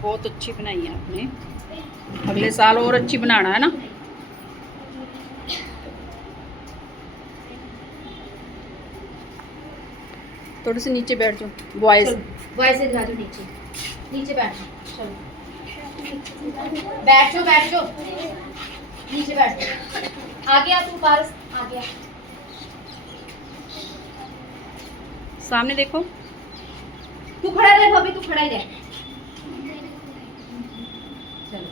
बहुत अच्छी बनाई है आपने। अगले साल और अच्छी बनाना है ना। थोड़े से नीचे बैठ जाओ। बॉयज बॉयज से जाओ नीचे, नीचे बैठ जाओ। चलो बैठ जाओ, बैठ जाओ, नीचे बैठ जाओ। आ गया तू पारस, आ गया। सामने देखो। तू खड़ा रह भाभी, तू खड़ा ही रह। चलो